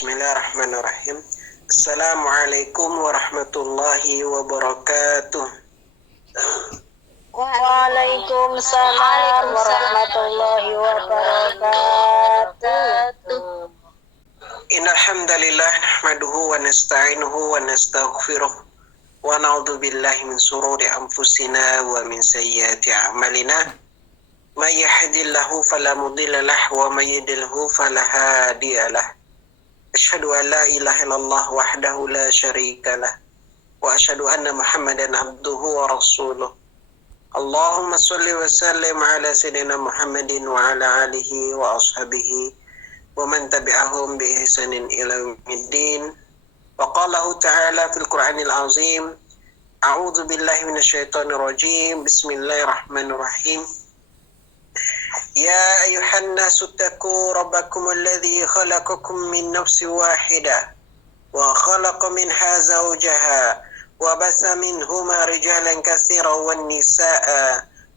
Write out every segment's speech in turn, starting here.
Bismillahirrahmanirrahim. Assalamualaikum warahmatullahi wabarakatuh. Waalaikumsalam warahmatullahi wabarakatuh. Innal hamdalillah nahmaduhu wa nasta'inuhu wa nastaghfiruh wa na'udzu billahi min shururi anfusina wa min sayyiati a'malina. May yahdihillahu fala mudilla lahu wa may yudlilhu fala hadiyalah. Asyhadu an la ilaha illallah wahdahu la syarika lah wa asyhadu anna Muhammadan abduhu wa rasuluh. Allahumma shalli wa sallim ala sayyidina Muhammadin wa ala alihi wa ashabihi wa man tabi'ahum bi ihsanin ila yaumiddin. Wa qalahu ta'ala fil Qur'anil azim. A'udzu billahi minasyaitonir rajim. Bismillahirrahmanirrahim. يا أيها الناس اتقوا ربكم الذي خلقكم من نفس واحدة وخلق منها زوجها وبث منهما رجالا كثيرا والنساء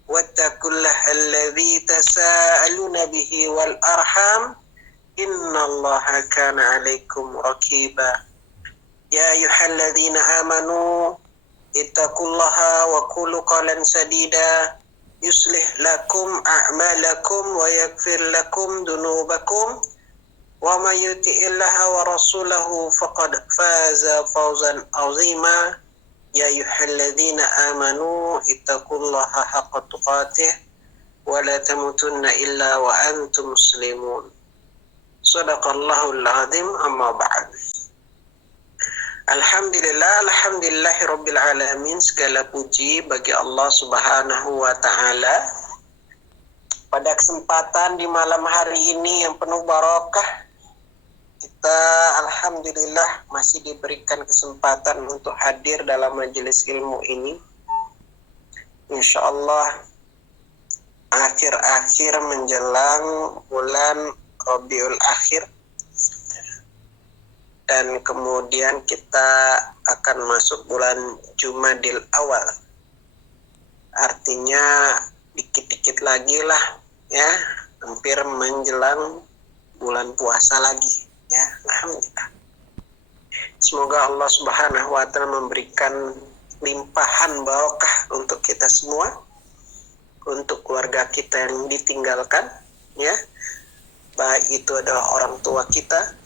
واتقوا الله الذي تساءلون به والأرحام إن الله كان عليكم رقيبا يا أيها الذين آمنوا اتقوا الله وقولوا قولا سديدا يصلح لكم أعمالكم ويغفر لكم ذنوبكم ومن يطع الله ورسوله فقد فاز فوزا عظيما يا أيها الذين آمنوا اتقوا الله حق تقاته ولا تموتن إلا وأنتم مسلمون صدق الله العظيم أما بعد. Alhamdulillahirabbil alamin, segala puji bagi Allah Subhanahu wa taala. Pada kesempatan di malam hari ini yang penuh barokah, kita alhamdulillah masih diberikan kesempatan untuk hadir dalam majelis ilmu ini. Insyaallah akhir-akhir menjelang bulan Rabiul Akhir, dan kemudian kita akan masuk bulan Jumadil Awal. Artinya dikit-dikit lagi lah ya, hampir menjelang bulan puasa lagi ya. Alhamdulillah. Semoga Allah Subhanahu wa taala memberikan limpahan barokah untuk kita semua, untuk keluarga kita yang ditinggalkan ya. Baik itu adalah orang tua kita,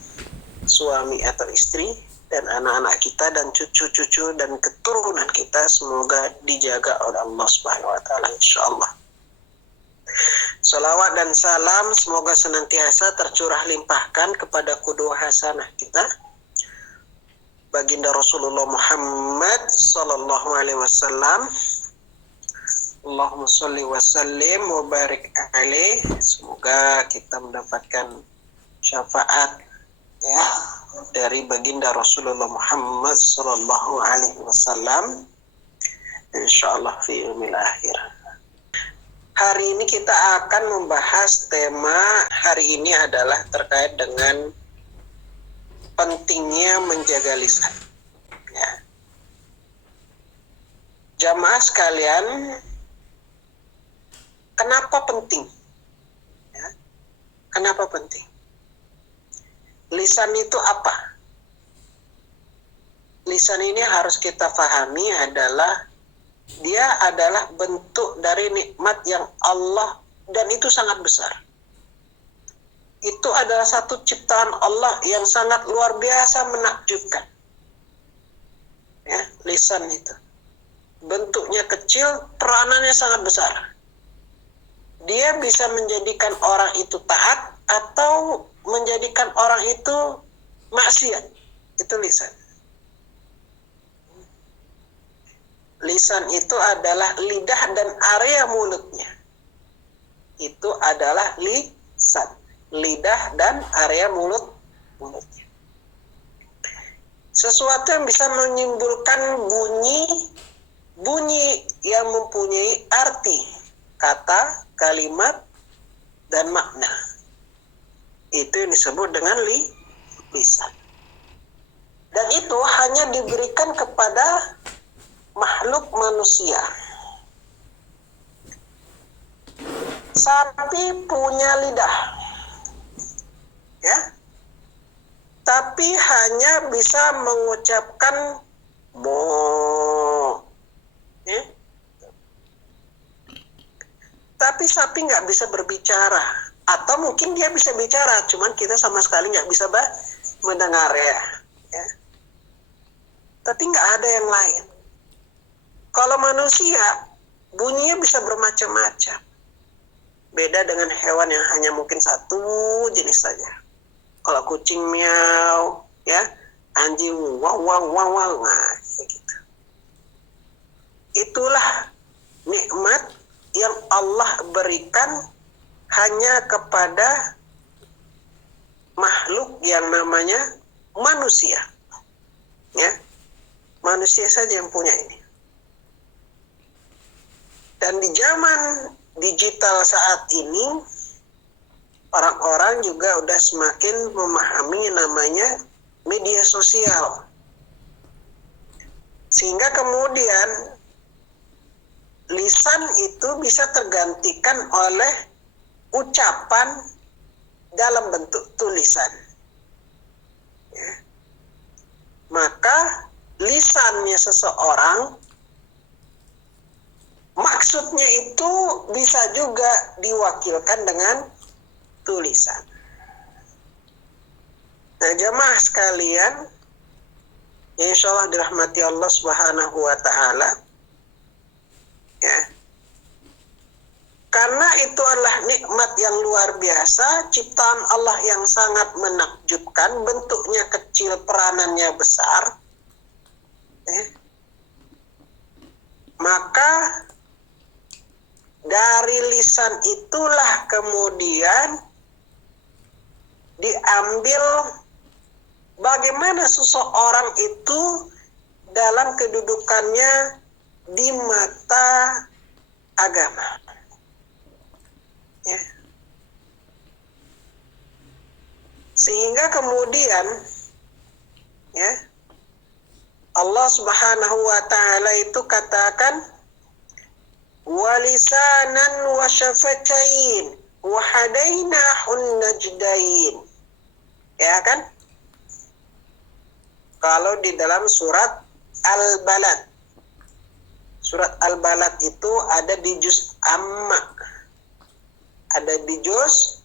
suami atau istri, dan anak-anak kita dan cucu-cucu dan keturunan kita, semoga dijaga oleh Allah Subhanahu wa taala insyaallah. Salawat dan salam semoga senantiasa tercurah limpahkan kepada qudwah hasanah kita, baginda Rasulullah Muhammad sallallahu alaihi wasallam. Allahumma shalli wa sallim wa barik alaih. Semoga kita mendapatkan syafaat ya dari baginda Rasulullah Muhammad sallallahu alaihi wasallam insyaallah fi yaumil akhir. Hari ini kita akan membahas tema hari ini adalah terkait dengan pentingnya menjaga lisan ya. Jamaah sekalian, kenapa penting ya? Kenapa penting? Lisan itu apa? Lisan ini harus kita pahami adalah dia adalah bentuk dari nikmat yang Allah, dan itu sangat besar. Itu adalah satu ciptaan Allah yang sangat luar biasa menakjubkan. Ya, lisan itu. Bentuknya kecil, peranannya sangat besar. Dia bisa menjadikan orang itu taat atau menjadikan orang itu maksiat. Itu lisan. Lisan itu adalah lidah dan area mulutnya. Itu adalah lisan. Lidah dan area mulutnya. Sesuatu yang bisa menimbulkan bunyi yang mempunyai arti, kata, kalimat, dan makna. Itu yang disebut dengan lisan. Dan itu hanya diberikan kepada makhluk manusia. Sapi punya lidah. Ya. tapi hanya bisa mengucapkan mo, ya. Tapi sapi nggak bisa berbicara, atau mungkin dia bisa bicara, cuman kita sama sekali nggak bisa mendengar ya. Tapi nggak ada yang lain. Kalau manusia, bunyinya bisa bermacam-macam. Beda dengan hewan yang hanya mungkin satu jenis saja. Kalau kucing miau, ya, anjing wow wow wow wow, nah, gitu. Itulah nikmat yang Allah berikan hanya kepada makhluk yang namanya manusia. Ya, manusia saja yang punya ini. Dan di zaman digital saat ini, orang-orang juga udah semakin memahami namanya media sosial. Sehingga kemudian lisan itu bisa tergantikan oleh ucapan dalam bentuk tulisan. Ya. Maka lisannya seseorang maksudnya itu bisa juga diwakilkan dengan tulisan. Nah, jamaah sekalian, insya Allah dirahmati Allah Subhanahu wa Ta'ala, ya. Karena itu adalah nikmat yang luar biasa, ciptaan Allah yang sangat menakjubkan, bentuknya kecil, peranannya besar. Ya. Maka dari lisan itulah kemudian diambil bagaimana seseorang itu dalam kedudukannya di mata agama. Ya. Sehingga kemudian ya, Allah Subhanahu wa Ta'ala itu katakan walisanan wa syafatain wa hadainahun najdain. Ya kan? Kalau di dalam surat Al-Balad. Surat Al-Balad itu ada di juz Amma. Ada di juz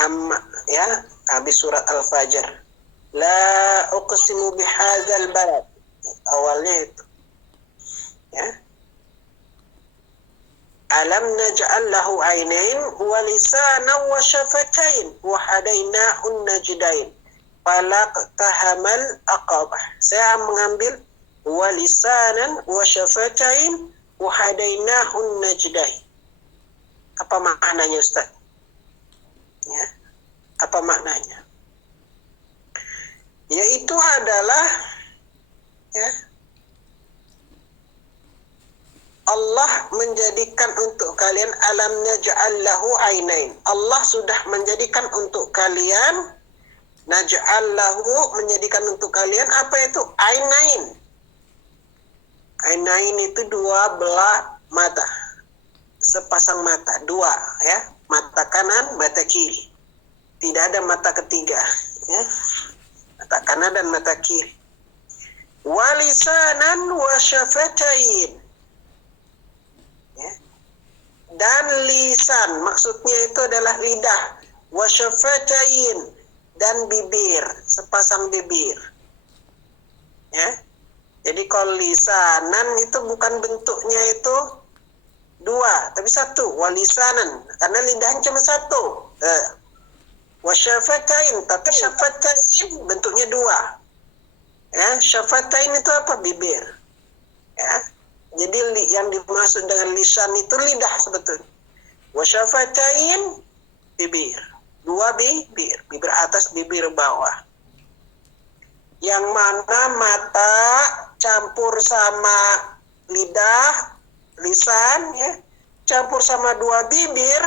Amma, ya, habis surat Al-Fajr. La uqsimu bihadzal balad. Awalnya itu. Ya. Alam naj'al lahu ainain wa lisanan wa syafatain wa hadainahun najdain. Falaqtahamal aqabah. Saya mengambil wa lisanan wa syafatain wa hadainahun najdain. Apa maknanya, Ustaz? Ya. Apa maknanya? Yaitu adalah ya, Allah menjadikan untuk kalian alam naj'al lahu ainain. Allah sudah menjadikan untuk kalian naj'al lahu, menjadikan untuk kalian apa itu? Ainain. Ainain itu dua belah mata. Sepasang mata, dua ya. Mata kanan, mata kiri. Tidak ada mata ketiga, ya. Mata kanan dan mata kiri. Walisanan wa syafatain. Ya. Dan lisan, maksudnya itu adalah lidah. Wa syafatain, dan bibir, sepasang bibir. Ya. Jadi kalau lisanan itu bukan bentuknya itu dua, tapi satu. Walisanan, karena lidahnya cuma satu. Wasyafatain, tapi syafatain bentuknya dua. Ya, syafatain itu apa? Bibir. Ya. Jadi yang dimaksud dengan lisan itu lidah sebetulnya. Wasyafatain bibir. Dua bibir, bibir atas, bibir bawah. Yang mana mata campur sama lidah, lisan, ya, campur sama dua bibir,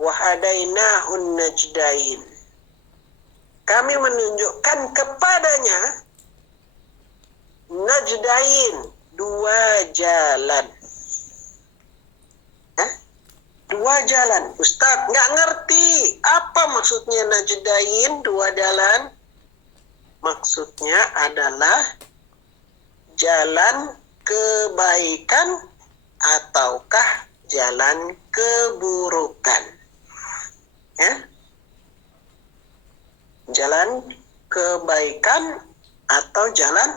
wahadainahun najdain. Kami menunjukkan kepadanya najdain, dua jalan. dua jalan. Ustadz nggak ngerti apa maksudnya najdain, dua jalan. Maksudnya adalah jalan kebaikan ataukah jalan keburukan. Ya. Jalan kebaikan atau jalan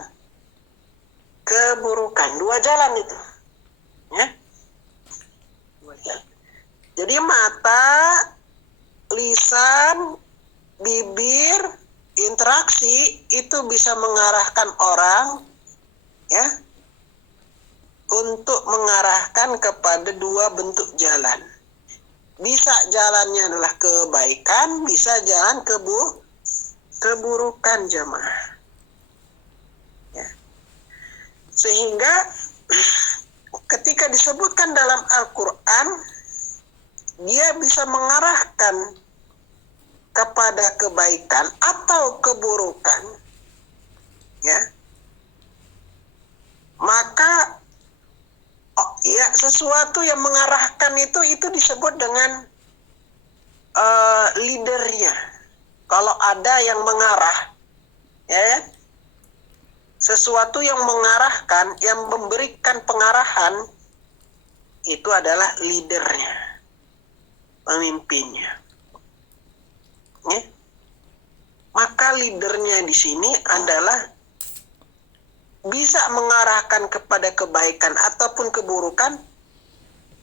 keburukan. Dua jalan itu. Ya. Dua jalan. Jadi mata, lisan, bibir, interaksi itu bisa mengarahkan orang ya untuk mengarahkan kepada dua bentuk jalan. Bisa jalannya adalah kebaikan, bisa jalan keburukan jamaah. Ya. Sehingga ketika disebutkan dalam Al-Quran, dia bisa mengarahkan kepada kebaikan atau keburukan. Ya. Maka ya sesuatu yang mengarahkan itu disebut dengan leadernya. Kalau ada yang mengarah, ya, sesuatu yang mengarahkan, yang memberikan pengarahan, itu adalah leadernya, pemimpinnya. Ya. Maka leadernya di sini adalah bisa mengarahkan kepada kebaikan ataupun keburukan.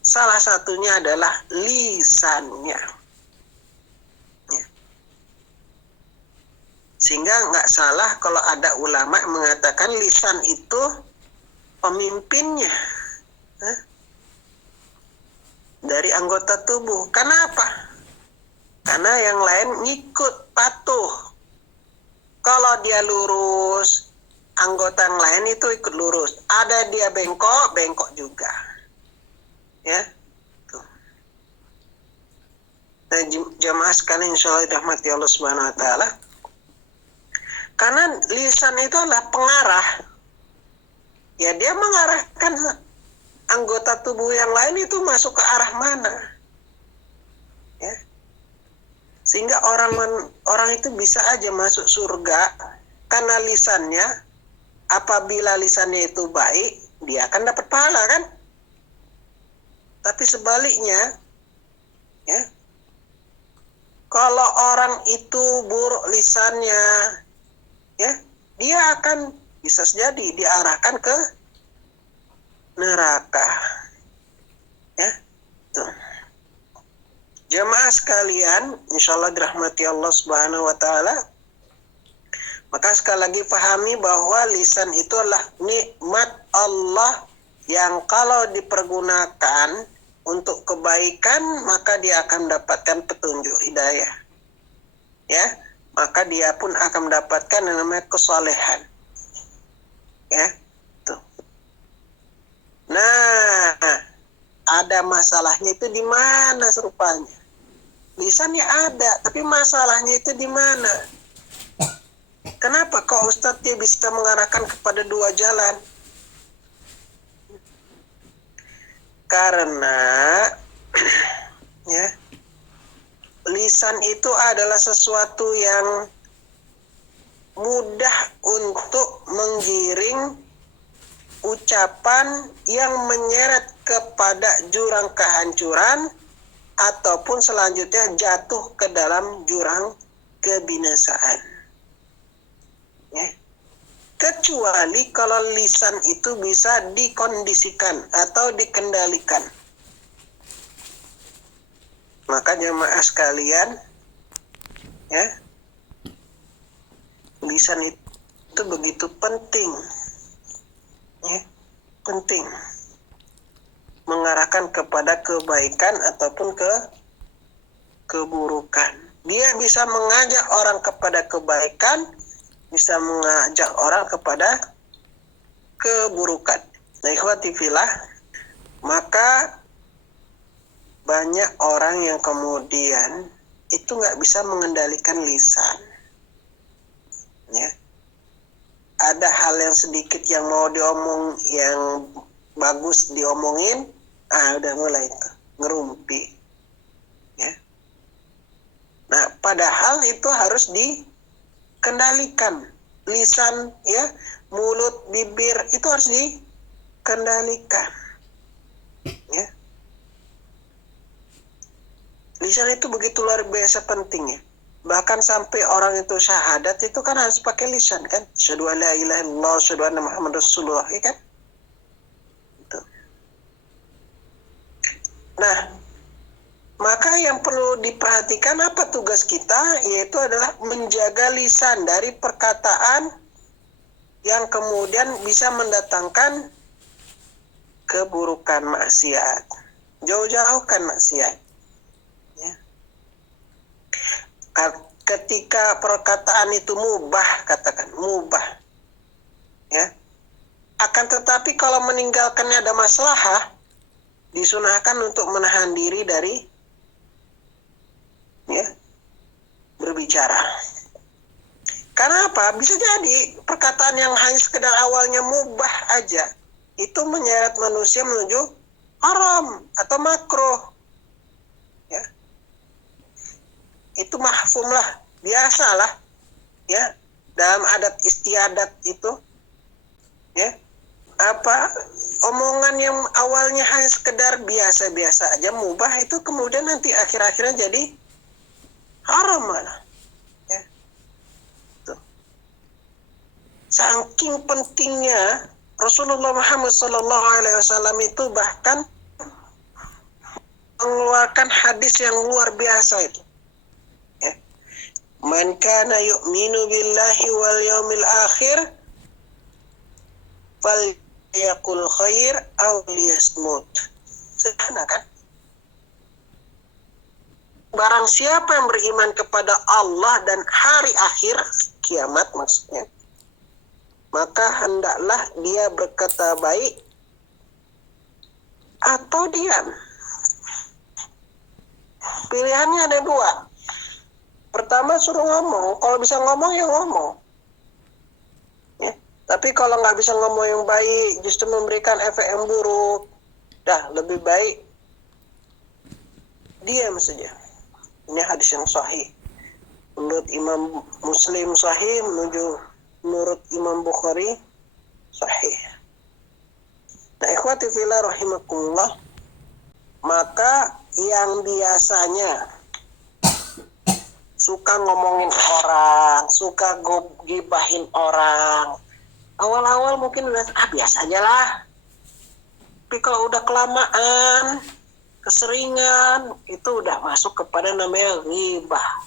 Salah satunya adalah lisannya. Ya. Sehingga nggak salah kalau ada ulama yang mengatakan lisan itu pemimpinnya dari anggota tubuh. Kenapa? Karena yang lain ngikut, patuh. Kalau dia lurus, anggota yang lain itu ikut lurus. Ada dia bengkok, bengkok juga. Ya. Tuh. Nah, jamaah sekalian insyaallah dirahmati Allah Subhanahu wa taala. Karena lisan itu adalah pengarah. Ya, dia mengarahkan anggota tubuh yang lain itu masuk ke arah mana. Ya. Sehingga orang itu bisa aja masuk surga karena lisannya. Apabila lisannya itu baik, dia akan dapat pahala kan? Tapi sebaliknya, ya, kalau orang itu buruk lisannya, ya, dia akan bisa jadi diarahkan ke neraka. Ya, tuh. Jamaah sekalian, insyaallah dirahmati Allah Subhanahu wa taala. Maka sekali lagi pahami bahwa lisan itu adalah nikmat Allah yang kalau dipergunakan untuk kebaikan, maka dia akan mendapatkan petunjuk hidayah. Ya, maka dia pun akan mendapatkan yang namanya kesalehan. Ya, tuh. Nah, ada masalahnya itu di mana serupanya? Lisannya ada, tapi masalahnya itu di mana? Kenapa kok Ustadz dia bisa mengarahkan kepada dua jalan? Karena ya, lisan itu adalah sesuatu yang mudah untuk menggiring ucapan yang menyeret kepada jurang kehancuran ataupun selanjutnya jatuh ke dalam jurang kebinasaan. Ya. Kecuali kalau lisan itu bisa dikondisikan atau dikendalikan. Maka jemaah sekalian, ya, lisan itu begitu penting, ya, penting mengarahkan kepada kebaikan ataupun keburukan. Dia bisa mengajak orang kepada kebaikan, bisa mengajak orang kepada keburukan. Nah, ikhwati fillah, maka banyak orang yang kemudian itu nggak bisa mengendalikan lisan. Ya. Ada hal yang sedikit yang mau diomong, yang bagus diomongin, udah mulai itu ngerumpi. Padahal itu harus dikendalikan. Lisan, ya, mulut, bibir itu harus dikendalikan. Ya. Lisan itu begitu luar biasa pentingnya. Bahkan sampai orang itu syahadat itu kan harus pakai lisan kan. Asyhadu an la ilaha illallah, asyhadu anna Muhammad Rasulullah, ya kan? Itu. Nah, maka yang perlu diperhatikan apa tugas kita, yaitu adalah menjaga lisan dari perkataan yang kemudian bisa mendatangkan keburukan, maksiat. Jauh-jauhkan maksiat. Ya. Ketika perkataan itu mubah, katakan mubah, ya. Akan tetapi kalau meninggalkannya ada maslahah, disunahkan untuk menahan diri dari, ya, berbicara. Karena apa? Bisa jadi perkataan yang hanya sekedar awalnya mubah aja, itu menyeret manusia menuju haram atau makruh. Ya. Itu mahfum lah, biasalah, ya, dalam adat istiadat itu, ya, apa omongan yang awalnya hanya sekedar biasa-biasa aja mubah itu kemudian nanti akhir-akhirnya jadi haram malah, ya. Tuh. Saking pentingnya Rasulullah Muhammad SAW itu bahkan mengeluarkan hadis yang luar biasa itu. Man kana yu'minu billahi wal yawmil akhir falyaqul khair aw liyasmut. Sederhana kan? Barang siapa yang beriman kepada Allah dan hari akhir, kiamat maksudnya, maka hendaklah dia berkata baik atau diam. Pilihannya ada dua. Pertama suruh ngomong, kalau bisa ngomong ya ngomong. Ya. Tapi kalau nggak bisa ngomong yang baik, justru memberikan efek yang buruk, dah lebih baik diam saja. Ini hadis yang sahih. Menurut Imam Muslim sahih, menurut Imam Bukhari sahih. Nah, ikhwati fillah rahimakumullah, maka yang biasanya suka ngomongin orang, suka gibahin orang, awal-awal mungkin udah biasa aja lah. Tapi kalau udah kelamaan, keseringan, itu udah masuk kepada namanya ghibah.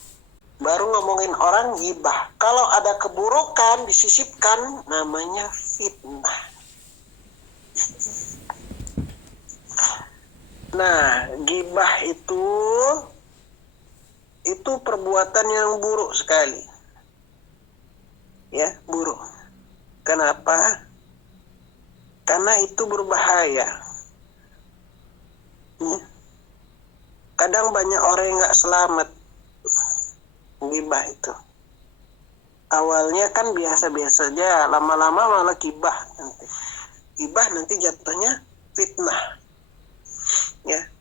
Baru ngomongin orang ghibah. Kalau ada keburukan disisipkan, namanya fitnah. Nah, ghibah itu perbuatan yang buruk sekali. Ya, buruk. Kenapa? Karena itu berbahaya. Ya. Kadang banyak orang yang nggak selamat ghibah itu. Awalnya kan biasa-biasa aja, lama-lama malah ghibah nanti. Ghibah nanti jatuhnya fitnah. Ya.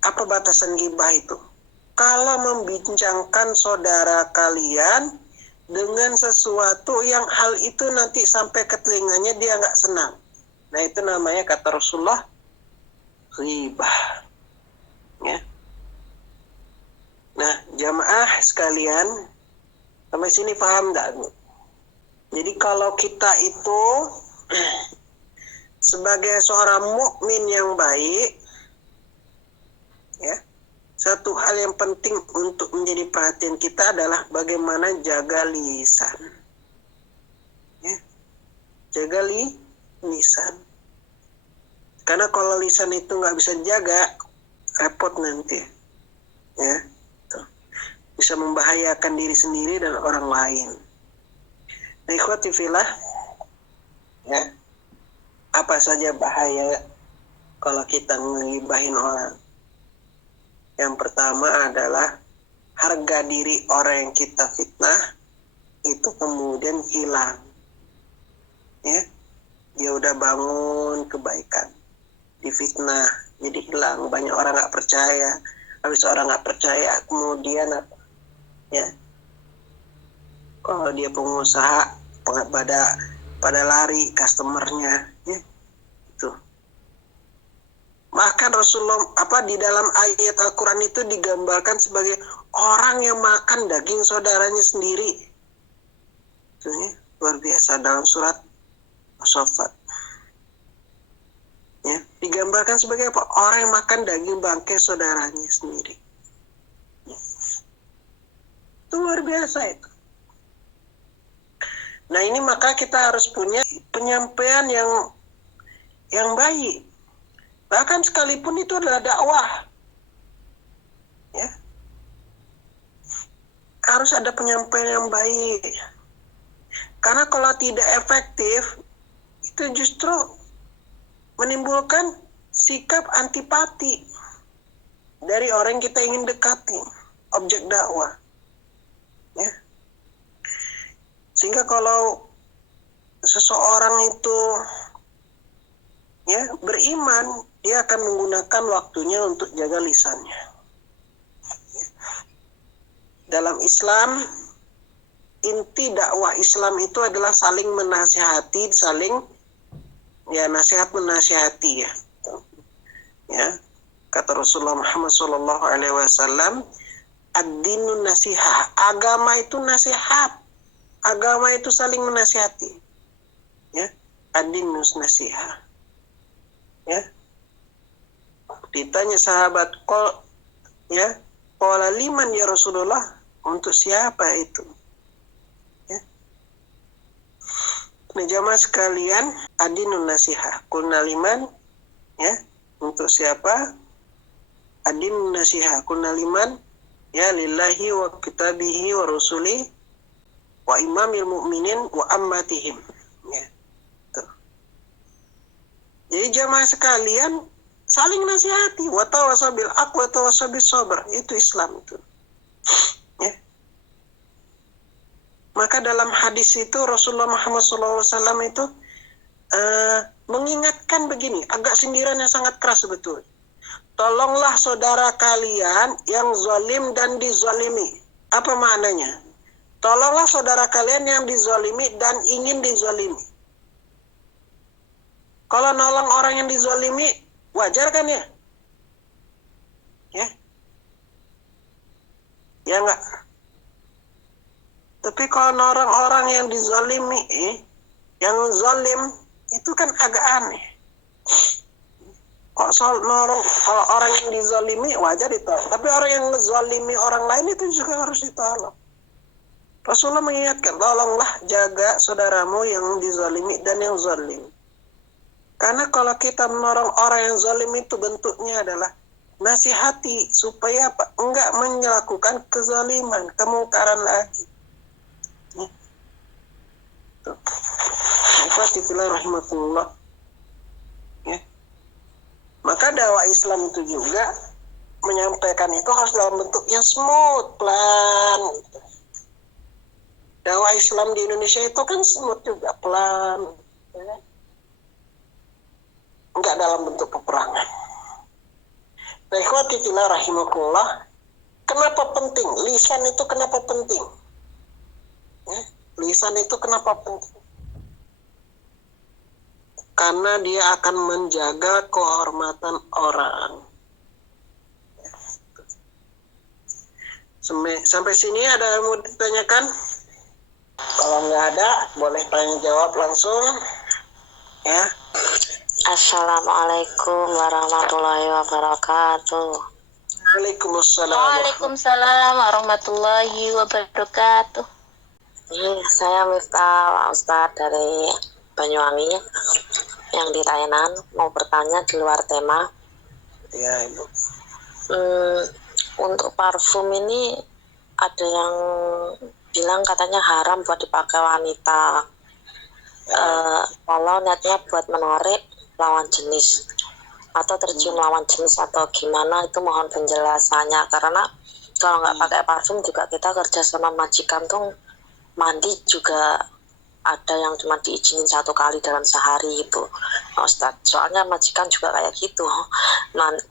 Apa batasan ghibah itu? Kalau membincangkan saudara kalian dengan sesuatu yang hal itu nanti sampai ke telinganya dia nggak senang. Nah, itu namanya kata Rasulullah ghibah. Ya. Nah, jamaah sekalian, sampai sini paham nggak? Jadi kalau kita itu sebagai seorang mukmin yang baik, ya, satu hal yang penting untuk menjadi perhatian kita adalah bagaimana jaga lisan. Ya, jaga lisan. Karena kalau lisan itu nggak bisa jaga, repot nanti. Ya, tuh. Bisa membahayakan diri sendiri dan orang lain. Nah, ikhwati fillah, ya, apa saja bahaya kalau kita ngibahin orang? Yang pertama adalah harga diri orang yang kita fitnah itu kemudian hilang. Ya, dia udah bangun kebaikan, difitnah, jadi hilang. Banyak orang nggak percaya, habis orang nggak percaya, kemudian ya kalau dia pengusaha pada lari customernya, ya itu. Bahkan Rasulullah di dalam ayat Al-Quran itu digambarkan sebagai orang yang makan daging saudaranya sendiri. Itu ya, luar biasa dalam surat As-Saffat. Ya, digambarkan sebagai apa? Orang yang makan daging bangkai saudaranya sendiri. Ya. Itu luar biasa itu. Nah ini maka kita harus punya penyampaian yang baik. Bahkan sekalipun itu adalah dakwah. Ya. Harus ada penyampaian yang baik. Karena kalau tidak efektif, itu justru menimbulkan sikap antipati dari orang yang kita ingin dekati, objek dakwah. Ya. Sehingga kalau seseorang itu ya beriman, dia akan menggunakan waktunya untuk jaga lisannya. Dalam Islam, inti dakwah Islam itu adalah saling menasihati, nasihat menasihati ya. Ya, kata Rasulullah Muhammad SAW, ad-dinun nasihah, agama itu nasihat. Agama itu saling menasihati. Ya, ad-dinus nasihah. Ya. Ditanya sahabat, qala liman ya Rasulullah, untuk siapa itu? Ya. Nah, jamaah sekalian, ad-dinun nasihah. Qulna liman, ya, untuk siapa? Ad-dinun nasihah. Qulna liman, ya lillahi wa kitabihi wa rusuli wa imamil mu'minin wa ammatihim. Ya. Tuh. Jadi jamaah sekalian saling nasihati, wa tawassaw bil haqq wa tawassaw bis sabr. Itu Islam itu. Ya. Maka dalam hadis itu Rasulullah Muhammad SAW itu mengingatkan begini, agak sindiran yang sangat keras betul. Tolonglah saudara kalian yang zalim dan dizalimi. Apa maknanya? Tolonglah saudara kalian yang dizalimi dan ingin dizalimi. Kalau nolong orang yang dizalimi, wajar kan ya? Ya? Ya enggak? Tapi kalau nolong orang yang dizalimi, yang zalim, itu kan agak aneh. Kalau orang yang dizalimi, wajar ditolong. Tapi orang yang ngezalimi orang lain itu juga harus ditolong. Rasulullah mengingatkan, tolonglah jaga saudaramu yang dizalimi dan yang zalim. Karena kalau kita menolong orang yang zalim itu bentuknya adalah nasihati supaya enggak melakukan kezaliman, kemungkaran lagi. Rahmatullah. Ya. Maka dakwah Islam itu juga menyampaikan itu harus dalam bentuk yang smooth, pelan. Gitu. Dakwah Islam di Indonesia itu kan smooth juga, pelan. Ya. Enggak dalam bentuk peperangan. Nah, ikhwati fillah rahimakumullah, kenapa penting? Lisan itu kenapa penting? Ya, lisan itu kenapa penting? Karena dia akan menjaga kehormatan orang. Sampai sini ada yang mau ditanyakan? Kalau nggak ada, boleh tanya jawab langsung. Ya. Assalamualaikum warahmatullahi wabarakatuh. Waalaikumsalam. Waalaikumsalam warahmatullahi wabarakatuh. Saya Miftah Ustadz dari Banyuwangi yang di Thailand, mau bertanya di luar tema. Ya, Ibu. Untuk parfum ini ada yang bilang katanya haram buat dipakai wanita. Kalau niatnya buat menarik lawan jenis atau tercium lawan jenis atau gimana, itu mohon penjelasannya. Karena kalau nggak pakai parfum juga kita kerja sama majikan tuh mandi juga ada yang cuma diizinin 1 kali dalam sehari gitu, Ustadz. Soalnya majikan juga kayak gitu,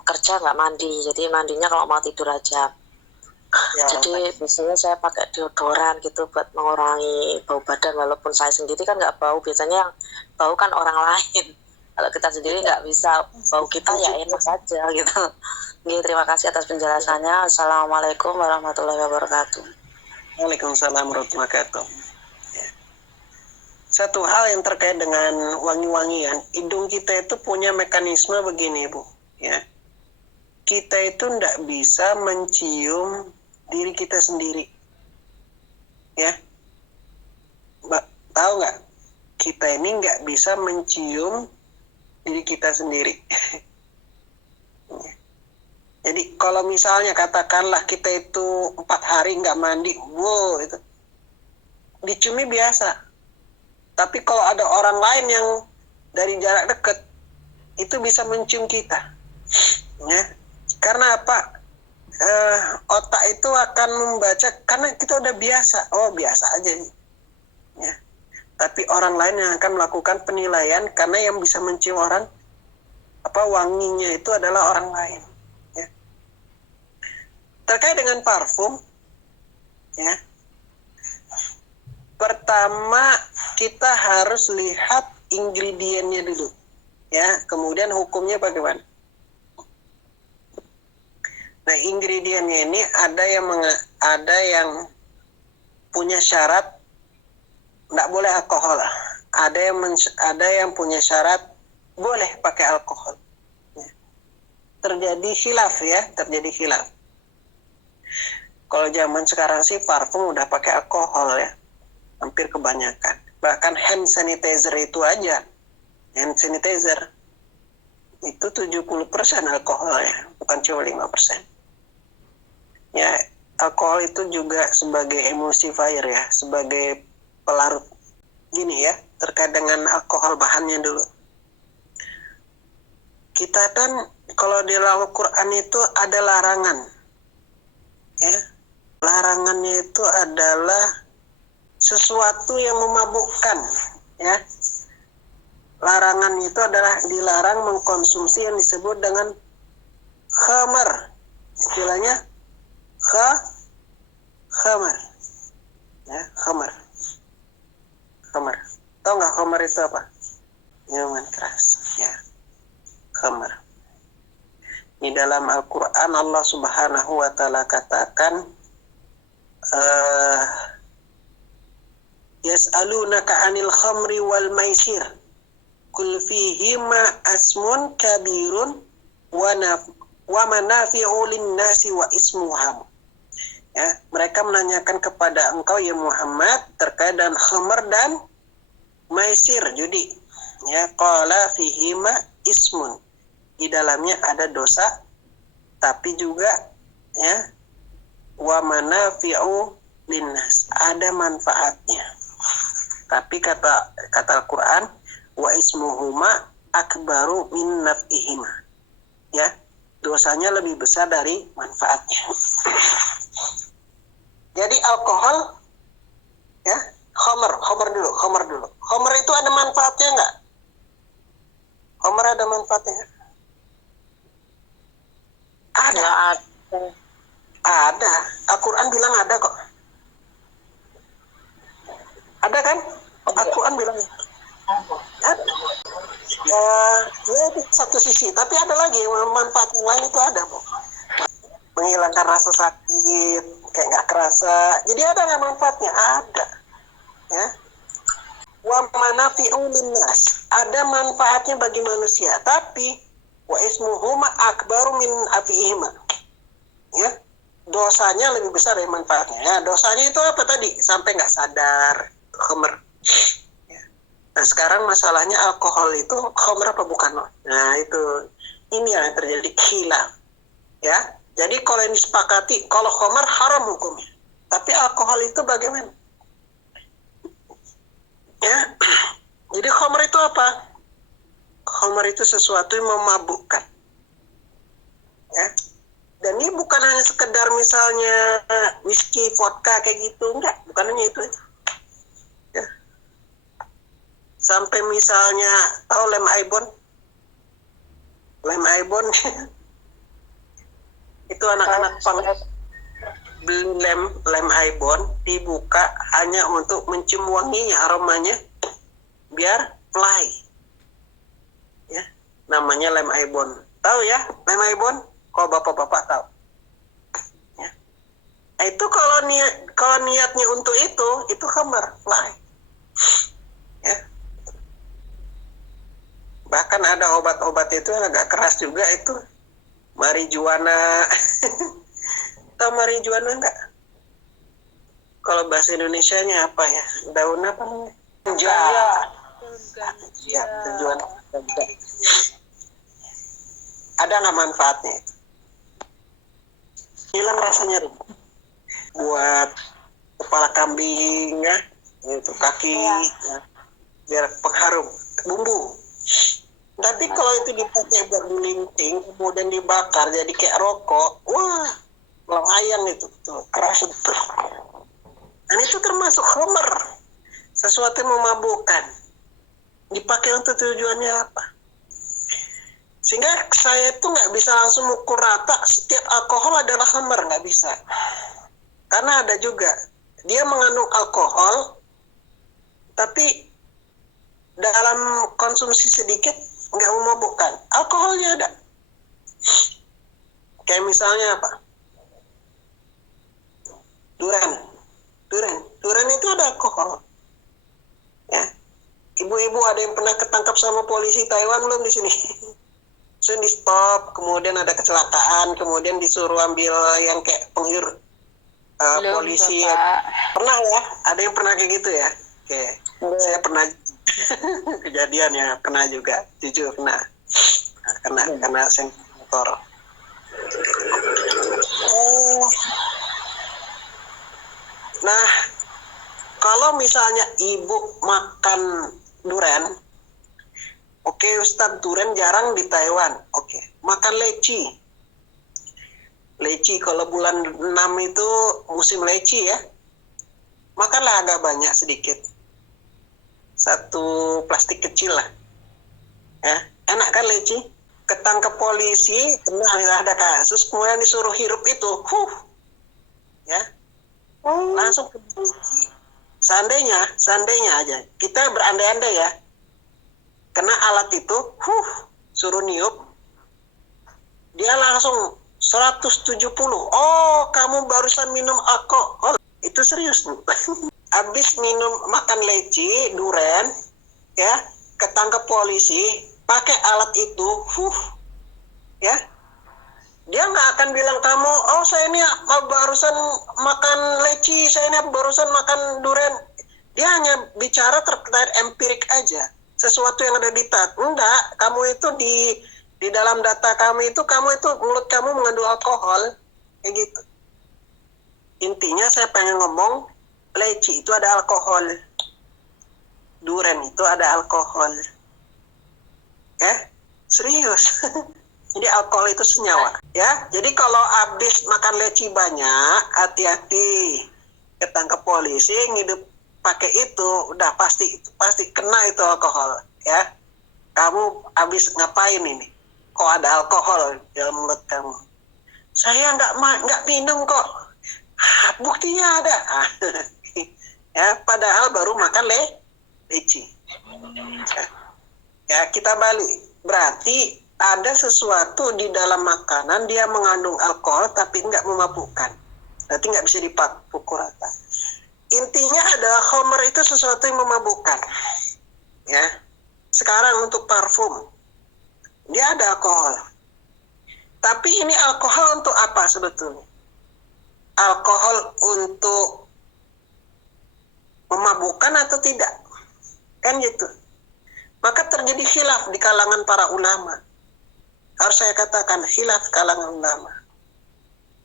kerja nggak mandi, jadi mandinya kalau mau tidur aja. Ya, Jadi biasanya saya pakai deodoran gitu buat mengurangi bau badan, walaupun saya sendiri kan nggak bau, biasanya yang bau kan orang lain. Kalau kita sendiri nggak bisa, bau kita ya enak saja gitu. Oke, terima kasih atas penjelasannya. Assalamualaikum warahmatullahi wabarakatuh. Waalaikumsalam warahmatullahi wabarakatuh. Satu hal yang terkait dengan wangi-wangian, hidung kita itu punya mekanisme begini, Bu. Ya, kita itu tidak bisa mencium diri kita sendiri. Ya, tahu nggak? Kita ini nggak bisa mencium diri kita sendiri. Jadi kalau misalnya katakanlah kita itu 4 hari nggak mandi, wow, itu diciumi biasa. Tapi kalau ada orang lain yang dari jarak dekat, itu bisa mencium kita. Ya, karena apa? Otak itu akan membaca, karena kita udah biasa. Oh, biasa aja. Ya. Tapi orang lain yang akan melakukan penilaian, karena yang bisa mencium orang, wanginya itu adalah orang lain. Ya. Terkait dengan parfum, ya, pertama kita harus lihat ingredientnya dulu, ya. Kemudian hukumnya bagaimana? Nah, ingredientnya ini ada yang punya syarat nggak boleh alkohol. Ada yang punya syarat boleh pakai alkohol. Ya. Terjadi khilaf. Kalau zaman sekarang sih parfum udah pakai alkohol ya, hampir kebanyakan. Bahkan hand sanitizer itu aja, hand sanitizer itu 70% alkohol ya, bukan cuma 5%. Ya, alkohol itu juga sebagai emulsifier ya, sebagai pelarut. Gini ya, terkait dengan alkohol bahannya dulu. Kita kan kalau di Al-Quran itu ada larangan. Ya. Larangannya itu adalah sesuatu yang memabukkan, ya. Larangan itu adalah dilarang mengkonsumsi yang disebut dengan khamar. Istilahnya khamar. Ya, khamar. Tahu nggak khamar itu apa? Minuman keras, ya. Khamar. Di dalam Al-Quran Allah Subhanahu wa Ta'ala katakan, yas'alunaka 'anil khamri wal maisir kul fihima asmun kabirun wa manafi'u lin-nasi wa ismuhum. Ya, mereka menanyakan kepada engkau ya Muhammad terkait dengan khamr dan maisir, judi. Ya, qala fihima ismun. Di dalamnya ada dosa, tapi juga ya wa manafi'u linnas, ada manfaatnya. Tapi kata Al-Quran, wa ismuhuma akbaru min naf'ihima. Ya, dosanya lebih besar dari manfaatnya. Jadi alkohol, ya, khamr dulu. Khamr itu ada manfaatnya nggak? Khamr ada manfaatnya? Ada. Al-Quran bilang ada kok. Ada kan? Al-Quran bilang ada. Ya, itu satu sisi. Tapi ada lagi manfaat yang lain itu ada, Bu. Menghilangkan rasa sakit, kayak nggak kerasa. Jadi ada nggak manfaatnya? Ada. Ya. Wa manafi'u linnas. Ada manfaatnya bagi manusia. Tapi wa ismuhuma akbaru min afihima. Ya. Dosanya lebih besar dari manfaatnya. Ya, dosanya itu apa tadi? Sampai nggak sadar. Khamr. Ya. Nah, sekarang masalahnya alkohol itu khamr apa bukan? Nah, itu. Ini yang terjadi khilaf. Ya. Jadi kalau yang disepakati, kalau khamr haram hukumnya. Tapi alkohol itu bagaimana? Ya. Jadi khamr itu apa? Khamr itu sesuatu yang memabukkan. Ya. Dan ini bukan hanya sekedar misalnya whisky, vodka kayak gitu, enggak, bukan hanya itu. Ya. Sampai misalnya tahu lem Aibon? Lem Aibon itu anak-anak beli lem Aibon dibuka hanya untuk mencium wanginya, aromanya biar fly. Ya, namanya lem Aibon. Tahu ya, lem Aibon? Kalau bapak-bapak tahu. Ya. Nah, itu kalau niatnya untuk itu khamar, fly. Ya. Bahkan ada obat-obat itu agak keras juga itu. Marijuana. Tahu marijuana enggak? Kalau bahasa Indonesianya apa ya? Daun apa namanya? Ganja. Ya, tujuan ganja. Ada nggak manfaatnya itu? Hilang rasa nyeri. Buat kepala kambing ya, itu kaki ya, biar pengharum, bumbu. Tapi kalau itu dipakai buat melinting, kemudian dibakar jadi kayak rokok, wah, melayang itu, tuh, keras itu. Dan itu termasuk khamar, sesuatu yang memabukkan. Dipakai untuk tujuannya apa? Sehingga saya itu nggak bisa langsung ukur rata setiap alkohol adalah khamar, nggak bisa. Karena ada juga dia mengandung alkohol, tapi dalam konsumsi sedikit nggak memabukkan. Alkoholnya ada. Kayak misalnya apa? Durian itu ada alkohol. Ya, ibu-ibu ada yang pernah ketangkap sama polisi Taiwan belum di sini? So di stop, kemudian ada kecelakaan, kemudian disuruh ambil yang kayak penghir polisi. Bapak. Pernah ya? Ada yang pernah kayak gitu ya? Oke, saya pernah kejadian ya, pernah juga, jujur pernah. Kena sensor. Nah, kalau misalnya ibu makan durian, oke Ustadz, durian jarang di Taiwan. Oke, makan leci. Leci kalau bulan 6 itu musim leci ya. Makanlah agak banyak sedikit. 1 plastik kecil lah. Ya, enak kan leci? Ketangkep polisi, kena ada kasus, kemudian disuruh hirup itu. Ya. Langsung ke polisi. Seandainya aja. Kita berandai-andai ya. Kena alat itu, suruh niup, dia langsung 170. Oh, kamu barusan minum alkohol. Itu serius. Habis makan leci, durian, ya, ketangkep polisi, pakai alat itu, ya, dia nggak akan bilang kamu, oh saya ini barusan makan leci, saya ini barusan makan durian. Dia hanya bicara terkait empirik aja. Sesuatu yang ada di enggak, kamu itu di dalam data kami itu mulut kamu mengandung alkohol, kayak gitu. Intinya saya pengen ngomong, leci itu ada alkohol, durian itu ada alkohol, ya serius. Jadi alkohol itu senyawa, ya. Jadi kalau habis makan leci banyak, hati-hati, ketangkep polisi ngidup pakai itu, udah pasti kena itu alkohol, ya. Kamu habis ngapain ini? Kok ada alkohol dalam mulut kamu? Saya nggak minum kok. Buktinya ada. Ya, padahal baru makan leci. Ya, kita balik. Berarti ada sesuatu di dalam makanan dia mengandung alkohol tapi nggak memabukkan. Berarti nggak bisa dipukul rata. Intinya adalah khamar itu sesuatu yang memabukkan. Ya. Sekarang untuk parfum, dia ada alkohol. Tapi ini alkohol untuk apa sebetulnya? Alkohol untuk memabukkan atau tidak? Kan gitu. Maka terjadi khilaf di kalangan para ulama. Harus saya katakan khilaf kalangan ulama.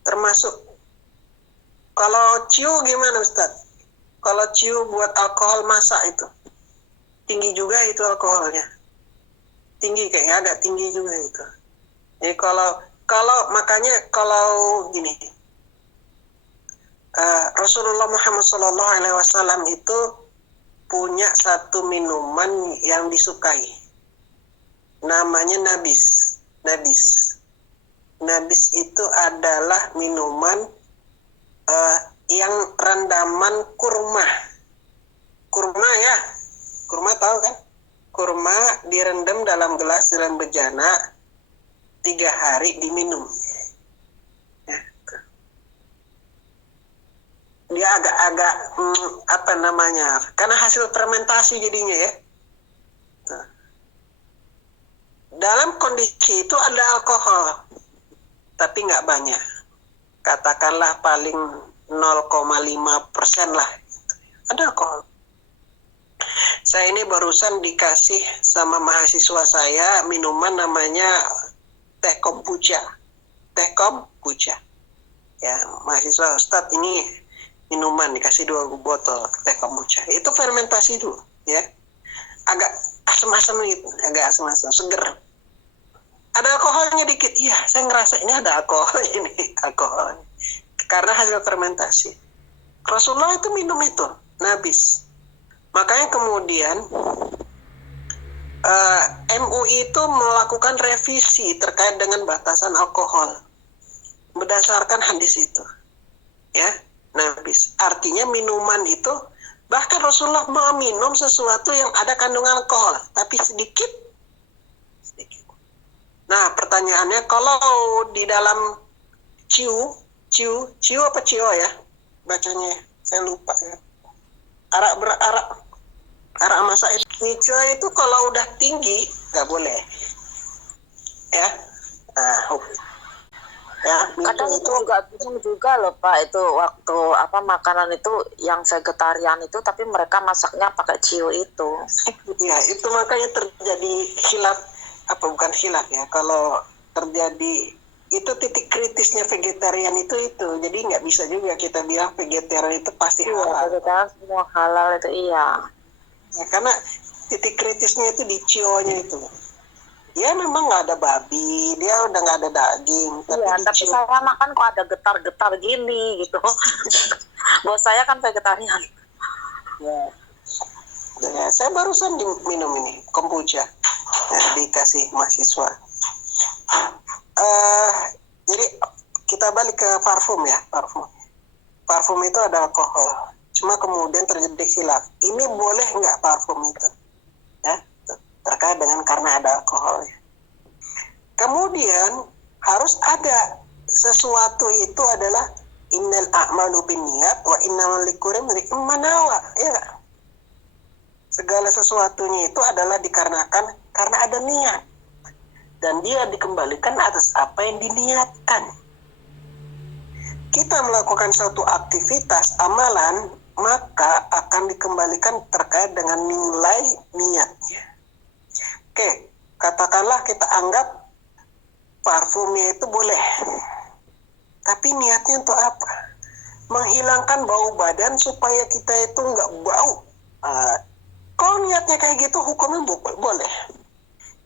Termasuk kalau ciu gimana Ustaz? Kalau ciu buat alkohol masak itu tinggi juga itu alkoholnya. Tinggi kayaknya agak tinggi juga itu. Jadi kalau makanya kalau gini, Rasulullah Muhammad SAW itu punya satu minuman yang disukai. Namanya nabis. Nabis itu adalah minuman yang rendaman kurma. Kurma ya, kurma tahu kan? Kurma direndam dalam gelas dalam bejana 3 hari diminum. Ya. Dia agak-agak apa namanya? Karena hasil fermentasi jadinya ya. Dalam kondisi itu ada alkohol, tapi nggak banyak. Katakanlah paling 0,5% lah. Ada alkohol. Saya ini barusan dikasih sama mahasiswa saya minuman namanya teh kombucha. Ya, mahasiswa Ustadz ini minuman dikasih 2 botol teh kombucha. Itu fermentasi dulu, ya. Agak asam-asam gitu, seger. Ada alkoholnya dikit. Iya, saya ngerasa ini ada alkohol alkohol. Karena hasil fermentasi. Rasulullah itu minum itu, nabis. Makanya kemudian MUI itu melakukan revisi terkait dengan batasan alkohol berdasarkan hadis itu, ya, nabis. Artinya minuman itu, bahkan Rasulullah meminum sesuatu yang ada kandungan alkohol, tapi sedikit. Nah, pertanyaannya, kalau di dalam ciu apa cio ya, bacanya, saya lupa ya. Arak masak itu kalau udah tinggi nggak boleh, ya. Ya, Kadang itu juga bingung juga loh Pak, itu waktu makanan itu yang vegetarian itu tapi mereka masaknya pakai ciu itu. Ya, itu makanya terjadi khilaf, bukan khilaf ya, kalau terjadi itu titik kritisnya vegetarian itu. Jadi nggak bisa juga kita bilang vegetarian itu pasti halal. Vegetarian semua halal itu, iya. Ya, karena titik kritisnya itu di cio-nya itu. Ya memang nggak ada babi, dia udah nggak ada daging. Tapi saya makan kok ada getar-getar gini gitu. Bos saya kan vegetarian. Ya, saya barusan minum ini kombucha, ya, dikasih mahasiswa. Jadi kita balik ke parfum ya, parfum itu ada alkohol. Cuma kemudian terjadi khilaf. Ini boleh nggak parfum itu? Ya, terkait dengan karena ada alkohol. Kemudian harus ada sesuatu itu adalah innal a'malu binniyat wa innamal likulli imri'in ma nawa. Ya. Segala sesuatunya itu adalah dikarenakan karena ada niat. Dan dia dikembalikan atas apa yang diniatkan. Kita melakukan suatu aktivitas amalan, maka akan dikembalikan terkait dengan nilai niatnya. Oke, katakanlah kita anggap parfumnya itu boleh. Tapi niatnya untuk apa? Menghilangkan bau badan supaya kita itu nggak bau. Kalau niatnya kayak gitu, hukumnya boleh.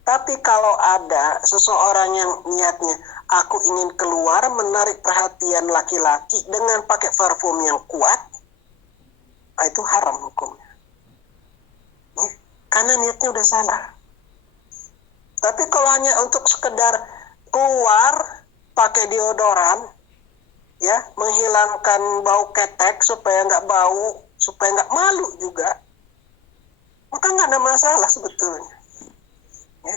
Tapi kalau ada seseorang yang niatnya, aku ingin keluar menarik perhatian laki-laki dengan pakai parfum yang kuat, itu haram hukumnya. Ya, karena niatnya udah salah. Tapi kalau hanya untuk sekedar keluar pakai deodoran, ya, menghilangkan bau ketek supaya nggak bau, supaya nggak malu juga, maka nggak ada masalah sebetulnya. Ya.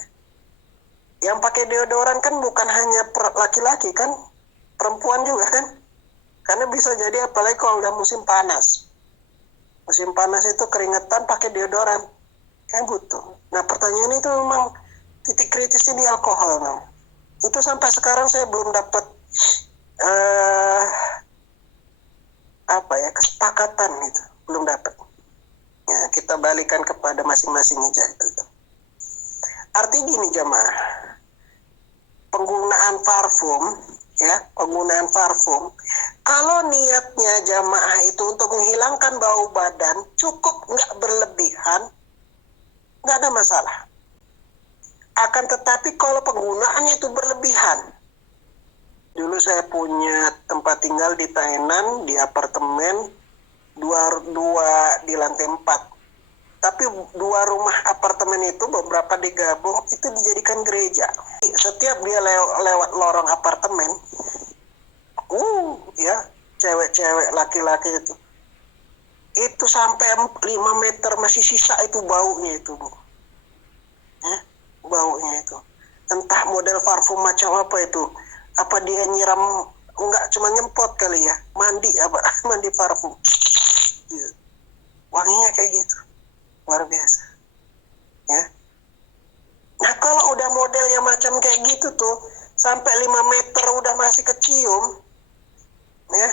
Yang pakai deodoran kan bukan hanya laki-laki kan, perempuan juga kan, karena bisa jadi apalagi kalau udah musim panas. Musim panas itu keringetan pakai deodoran, kan butuh. Nah pertanyaan itu memang titik kritisnya di alkohol, memang. Itu sampai sekarang saya belum dapat kesepakatan gitu, belum dapat. Ya, kita balikan kepada masing-masing aja itu. Arti gini jemaah, penggunaan parfum, kalau niatnya jamaah itu untuk menghilangkan bau badan, cukup nggak berlebihan, nggak ada masalah. Akan tetapi kalau penggunaannya itu berlebihan, dulu saya punya tempat tinggal di Tainan, di apartemen dua di lantai 4. Tapi 2 rumah apartemen itu beberapa digabung itu dijadikan gereja. Setiap dia lewat lorong apartemen, ya cewek-cewek laki-laki itu sampai 5 meter masih sisa itu baunya itu, Bu. Ya, baunya itu. Entah model parfum macam apa itu. Apa dia nyiram, enggak cuma nyempot kali ya, mandi mandi parfum. Wanginya kayak gitu. Luar biasa. Ya. Nah, kalau udah modelnya macam kayak gitu tuh, sampai 5 meter udah masih kecium, ya,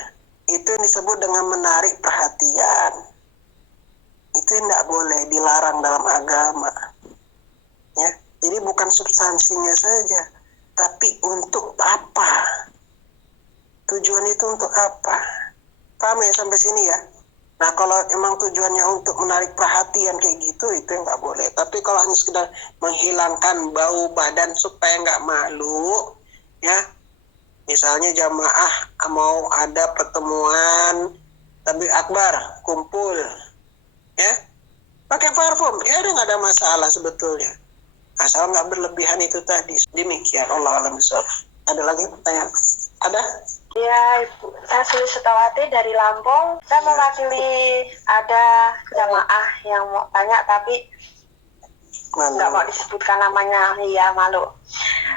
itu yang disebut dengan menarik perhatian. Itu tidak boleh, dilarang dalam agama. Ya, jadi bukan substansinya saja, tapi untuk apa? Tujuan itu untuk apa? Paham ya sampai sini ya? Nah, kalau emang tujuannya untuk menarik perhatian kayak gitu, itu yang nggak boleh. Tapi kalau hanya sekedar menghilangkan bau badan supaya nggak malu, ya, misalnya jamaah mau ada pertemuan tabligh akbar, kumpul, ya, pakai parfum, ya udah nggak ada masalah sebetulnya. Asal nggak berlebihan itu tadi. Demikian, Allah alam bishawab. Ada lagi pertanyaan? Ada? Ya, Ibu. Saya Suli Setawati dari Lampung. Saya mewakili ada jamaah yang mau tanya, tapi nggak mau disebutkan namanya. Iya, malu.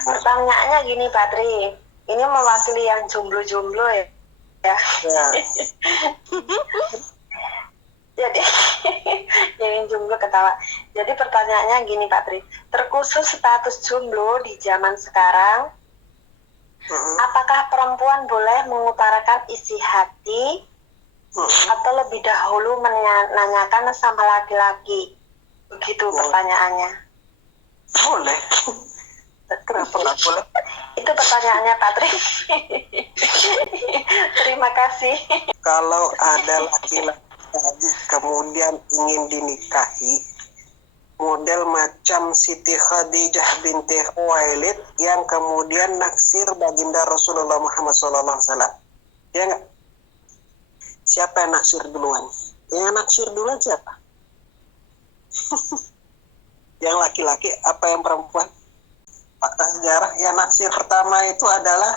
Pertanyaannya gini, Pak Tri. Ini mewakili yang jomblo-jomblo ya. Ya. Jadi, yang jomblo ketawa. Jadi pertanyaannya gini, Pak Tri. Terkhusus status jomblo di zaman sekarang, apakah perempuan boleh mengutarakan isi hati atau lebih dahulu menanyakan sama laki-laki? Begitu pertanyaannya. Boleh. Kenapa nggak boleh? Itu pertanyaannya, Pak Tri. Terima kasih. Kalau ada laki-laki kemudian ingin dinikahi, model macam Siti Khadijah binti Khuwailid yang kemudian naksir baginda Rasulullah Muhammad SAW. Ya nggak? Siapa yang naksir duluan? Yang naksir duluan siapa? Yang laki-laki apa yang perempuan? Fakta sejarah yang naksir pertama itu adalah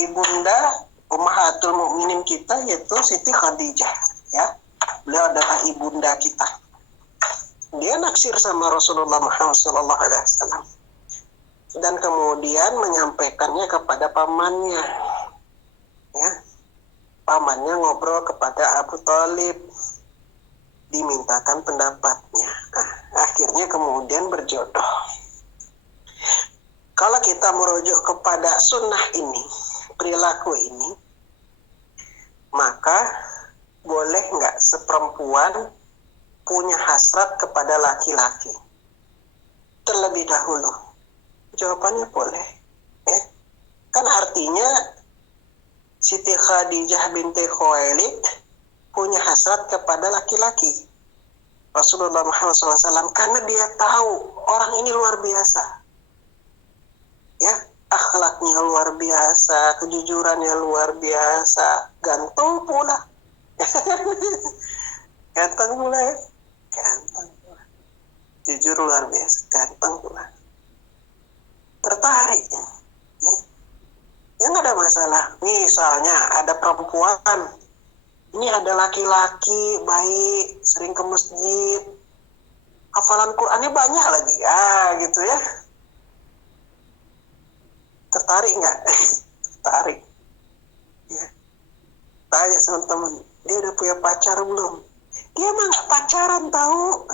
ibunda Ummahatul Mukminin kita, yaitu Siti Khadijah. Ya, beliau adalah ibunda kita. Dia naksir sama Rasulullah Muhammad SAW dan kemudian menyampaikannya kepada pamannya. Ya, pamannya ngobrol kepada Abu Thalib, dimintakan pendapatnya. Nah, akhirnya kemudian berjodoh. Kalau kita merujuk kepada sunnah ini, perilaku ini, maka boleh nggak seperempuan punya hasrat kepada laki-laki terlebih dahulu? Jawabannya boleh. Kan artinya Siti Khadijah binti Khuwailid punya hasrat kepada laki-laki Rasulullah Muhammad SAW karena dia tahu orang ini luar biasa. Ya, akhlaknya luar biasa, kejujurannya luar biasa, ganteng pula. Ganteng pula ya. Ganteng pula. Jujur luar biasa, ganteng pula. Tertarik. Ya nggak ada masalah. Misalnya ada perempuan, ini ada laki-laki baik, sering ke masjid, hafalan Qurannya banyak lagi, ya gitu ya. Tertarik nggak? Tertarik. Ya. Tanya sama temen, dia udah punya pacar belum? Dia mah nggak pacaran tahu.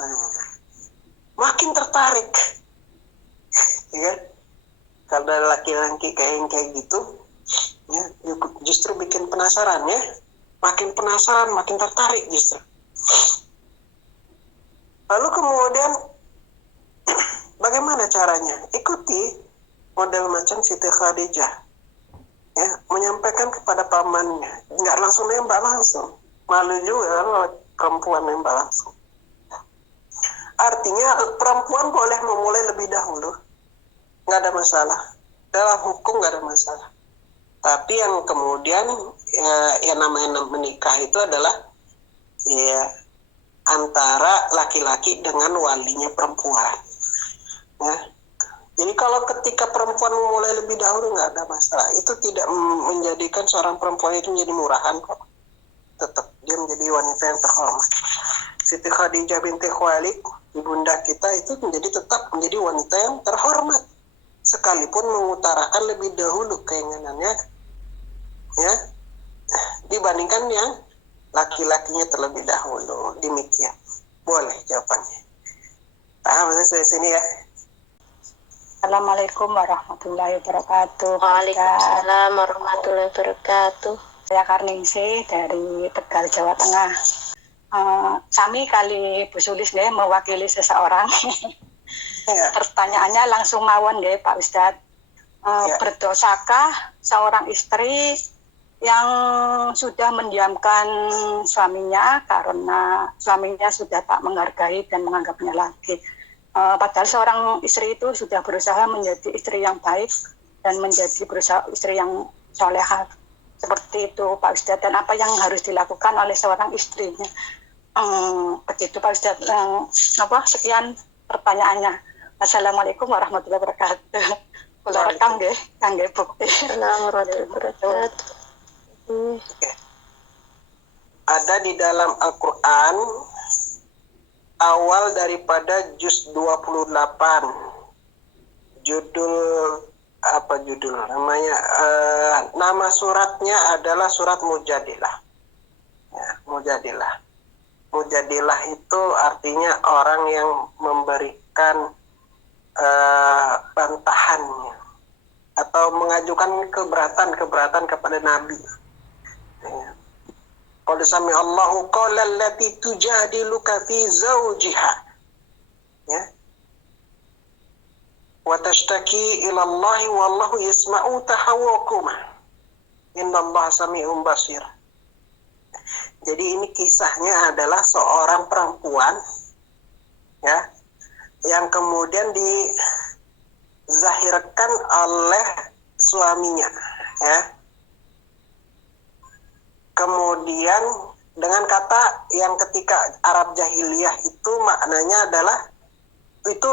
Makin tertarik. Ya. Kalau ada laki-laki kayak gitu, ya, justru bikin penasaran ya. Makin penasaran, makin tertarik justru. Lalu kemudian bagaimana caranya? Ikuti model macam Siti Khadijah, ya, menyampaikan kepada pamannya, nggak langsung nembak langsung, malu juga kalau perempuan nembak langsung. Artinya perempuan boleh memulai lebih dahulu, nggak ada masalah, dalam hukum nggak ada masalah. Tapi yang kemudian yang namanya menikah itu adalah ya antara laki-laki dengan walinya perempuan. Ya. Jadi kalau ketika perempuan memulai lebih dahulu nggak ada masalah. Itu tidak menjadikan seorang perempuan itu menjadi murahan kok. Tetap dia menjadi wanita yang terhormat. Siti Khadijah binti Khuwailid, ibunda kita, itu tetap menjadi wanita yang terhormat. Sekalipun mengutarakan lebih dahulu keinginannya, ya, dibandingkan yang laki-lakinya terlebih dahulu. Demikian. Boleh jawabannya. Paham sampai sini ya? Assalamualaikum warahmatullahi wabarakatuh. Waalaikumsalam warahmatullahi wabarakatuh. Saya Karningsih dari Tegal, Jawa Tengah. Sami kali Bu Sulis nggih mewakili seseorang. Ya. Pertanyaannya langsung mawon nggih Pak Ustadz. Ya. Berdosakah seorang istri yang sudah mendiamkan suaminya karena suaminya sudah tak menghargai dan menganggapnya lagi? Padahal seorang istri itu sudah berusaha menjadi istri yang baik dan menjadi berusaha istri yang solehah. Seperti itu Pak Ustadz. Dan apa yang harus dilakukan oleh seorang istrinya? Begitu Pak Ustadz. Sekian pertanyaannya. Assalamualaikum warahmatullahi wabarakatuh. Kula rekam nggih kangge bukti. Assalamualaikum warahmatullahi wabarakatuh. Ada di dalam Al-Quran awal daripada juz 28, judul namanya, nama suratnya adalah surat Mujadilah. Ya, Mujadilah itu artinya orang yang memberikan bantahannya atau mengajukan keberatan kepada Nabi. Ya. Qad sami Allahu qawla allati tujadiluka fi zawjiha, ya, wa tashtaki ila Allah wallahu yasma'u tahawwukuma innallaha sami'un basir. Jadi ini kisahnya adalah seorang perempuan, ya, yang kemudian dizahirkan oleh suaminya, ya. Kemudian dengan kata yang ketika Arab jahiliyah itu maknanya adalah, itu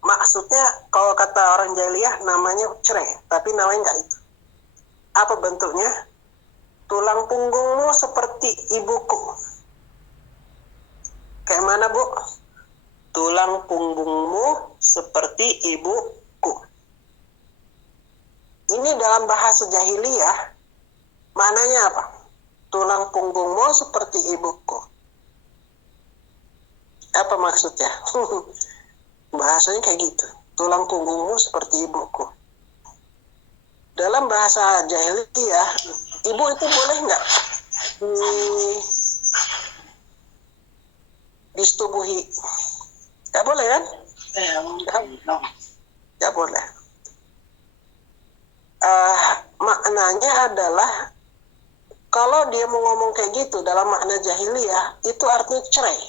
maksudnya kalau kata orang jahiliyah namanya cerai, tapi namanya enggak itu. Apa bentuknya? Tulang punggungmu seperti ibuku. Kayak mana, Bu? Tulang punggungmu seperti ibuku. Ini dalam bahasa jahiliyah maknanya apa? Tulang punggungmu seperti ibuku. Apa maksudnya? Bahasanya kayak gitu. Tulang punggungmu seperti ibuku. Dalam bahasa jahiliyah, ibu itu boleh nggak disetubuhi? Nggak boleh kan? Nggak boleh. Maknanya adalah kalau dia mau ngomong kayak gitu dalam makna jahiliyah, itu artinya cerai.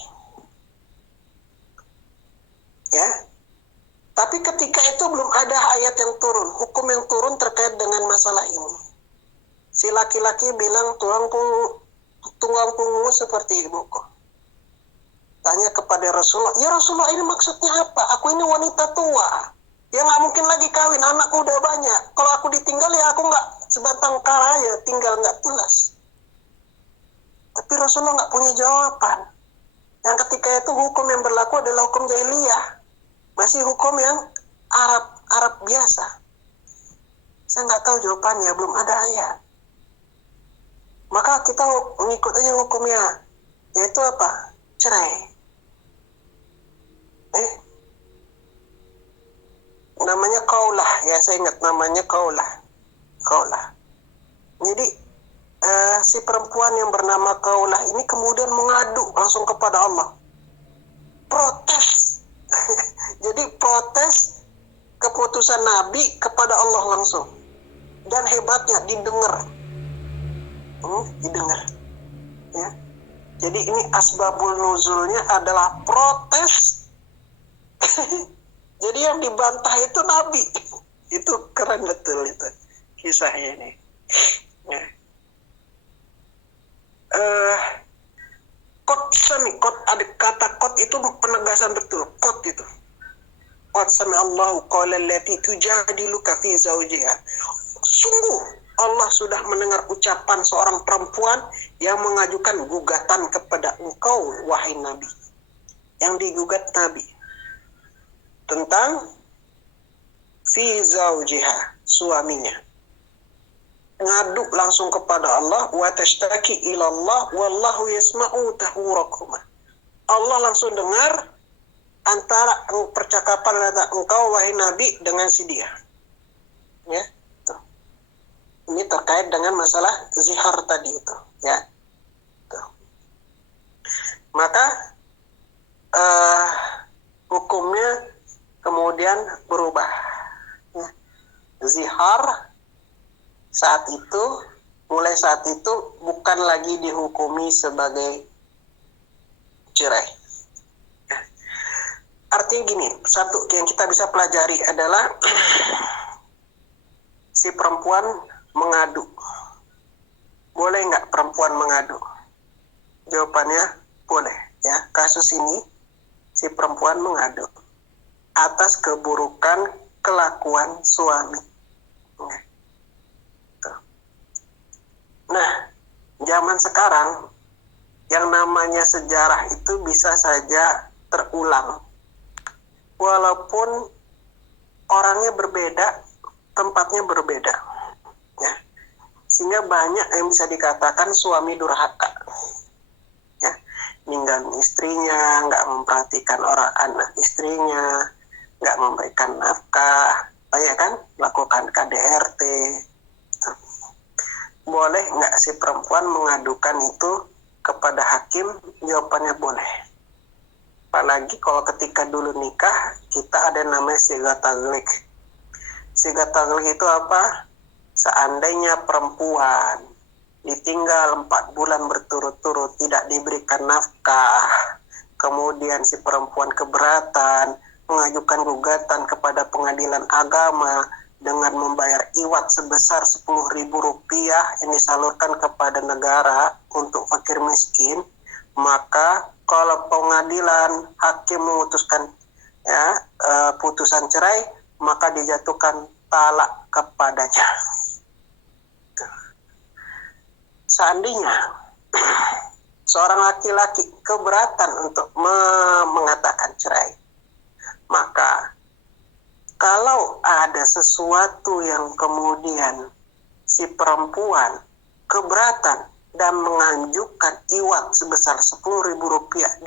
Ya. Tapi ketika itu belum ada ayat yang turun, hukum yang turun terkait dengan masalah ini. Si laki-laki bilang tulang punggungmu seperti ibuku. Tanya kepada Rasulullah, ya Rasulullah ini maksudnya apa? Aku ini wanita tua. Ya nggak mungkin lagi kawin, anakku udah banyak. Kalau aku ditinggal ya aku nggak sebatang kara ya, tinggal nggak jelas. Tapi Rasulullah nggak punya jawaban. Yang ketika itu hukum yang berlaku adalah hukum jahiliyah. Masih hukum yang Arab biasa. Saya nggak tahu jawabannya, belum ada ayat. Maka kita mengikut aja hukumnya, yaitu apa? Cerai. Namanya qaulah, ya saya ingat namanya qaulah. Jadi si perempuan yang bernama Qaulah ini kemudian mengadu langsung kepada Allah, protes. Jadi protes keputusan Nabi kepada Allah langsung, dan hebatnya didengar, ya. Jadi ini asbabul nuzulnya adalah protes. Jadi yang dibantah itu Nabi. Itu keren betul itu kisahnya ini. Kot penegasan betul, qad itu. Qad sami'allahu qawla allati tujadiluka fi zawjiha. Sungguh Allah sudah mendengar ucapan seorang perempuan yang mengajukan gugatan kepada engkau, wahai Nabi. Yang digugat Nabi tentang fi zawjiha, suaminya. Ngadu langsung kepada Allah, wa tashtaki ila Allah wallahu yasma'u tahurakum. Allah langsung dengar antara percakapan antara engkau, wahai Nabi, dengan si dia. Ya. Ini terkait dengan masalah zihar tadi itu, ya. Tuh. Maka hukumnya kemudian berubah. Ya. Zihar mulai saat itu bukan lagi dihukumi sebagai cerai. Ya. Artinya gini, satu yang kita bisa pelajari adalah si perempuan mengadu. Boleh nggak perempuan mengadu? Jawabannya boleh. Ya, kasus ini si perempuan mengadu atas keburukan kelakuan suami. Nah, zaman sekarang yang namanya sejarah itu bisa saja terulang, walaupun orangnya berbeda, tempatnya berbeda. Ya. Sehingga banyak yang bisa dikatakan suami durhaka, ya, ninggalin istrinya, nggak memperhatikan orang anak istrinya, nggak memberikan nafkah, banyak kan, melakukan KDRT. Boleh nggak si perempuan mengadukan itu kepada hakim? Jawabannya boleh. Apalagi kalau ketika dulu nikah kita ada namanya sigat taglik. Sigat taglik itu apa? Seandainya perempuan ditinggal 4 bulan berturut-turut tidak diberikan nafkah, kemudian si perempuan keberatan mengajukan gugatan kepada pengadilan agama dengan membayar iwat sebesar Rp10.000 yang disalurkan kepada negara untuk fakir miskin, maka kalau pengadilan hakim memutuskan putusan cerai, maka dijatuhkan talak kepadanya. Seandainya seorang laki-laki keberatan untuk mengatakan cerai, maka kalau ada sesuatu yang kemudian si perempuan keberatan dan mengajukan iwat sebesar Rp10.000